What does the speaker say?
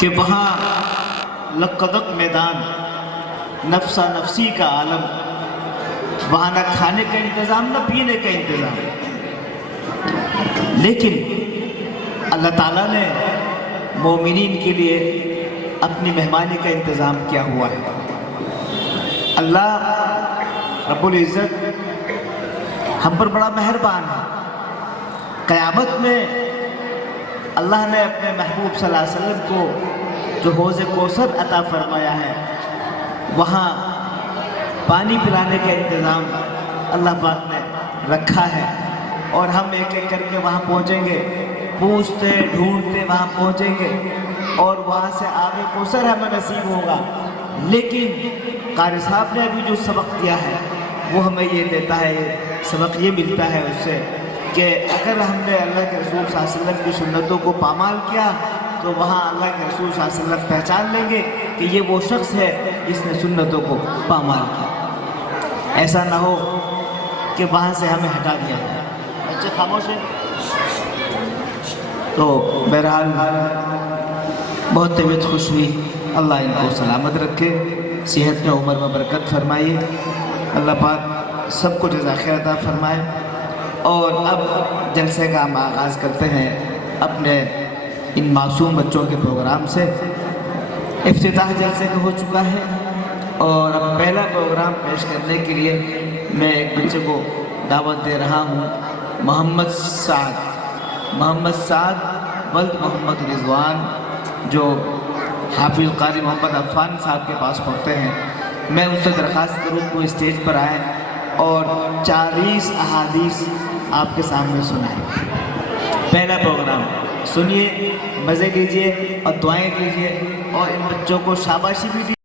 کہ وہاں لقدق میدان، نفسا نفسی کا عالم، وہاں نہ کھانے کا انتظام نہ پینے کا انتظام، لیکن اللہ تعالیٰ نے مومنین کے لیے اپنی مہمانی کا انتظام کیا ہوا ہے۔ اللہ رب العزت ہم پر بڑا مہربان ہے۔ قیامت میں اللہ نے اپنے محبوب صلی اللہ علیہ وسلم کو جو حوض کوثر عطا فرمایا ہے، وہاں پانی پلانے کا انتظام اللہ پاک نے رکھا ہے، اور ہم ایک ایک کر کے وہاں پہنچیں گے، پوچھتے ڈھونڈتے وہاں پہنچیں گے، اور وہاں سے آب کوثر ہمیں نصیب ہوگا۔ لیکن قاری صاحب نے ابھی جو سبق دیا ہے وہ ہمیں یہ دیتا ہے، سبق یہ ملتا ہے اس سے کہ اگر ہم نے اللہ کے رسول صلی اللہ علیہ وسلم کی سنتوں کو پامال کیا تو وہاں اللہ کے رسول صلی اللہ علیہ وسلم پہچان لیں گے کہ یہ وہ شخص ہے جس نے سنتوں کو پامال کیا۔ ایسا نہ ہو کہ وہاں سے ہمیں ہٹا دیا جائے۔ بچے خاموش ہیں؟ تو بہرحال بہت طبیعت خوش ہوئی، اللہ ان کو سلامت رکھے، صحت میں عمر میں برکت فرمائیے، اللہ پاک سب کو جزا خیر عطا فرمائے۔ اور اب جلسے کا ہم آغاز کرتے ہیں اپنے ان معصوم بچوں کے پروگرام سے۔ افتتاح جلسے کا ہو چکا ہے، اور اب پہلا پروگرام پیش کرنے کے لیے میں ایک بچے کو دعوت دے رہا ہوں، محمد سعد ولد محمد رضوان، جو حافظ قاری محمد عفان صاحب کے پاس پڑھتے ہیں۔ میں ان سے درخواست کروں کہ وہ اسٹیج پر آئیں اور 40 احادیث آپ کے سامنے سنائیں۔ پہلا پروگرام سنیے، مزے لیجیے اور دعائیں کیجیے، اور ان بچوں کو شاباشی بھی دیجیے۔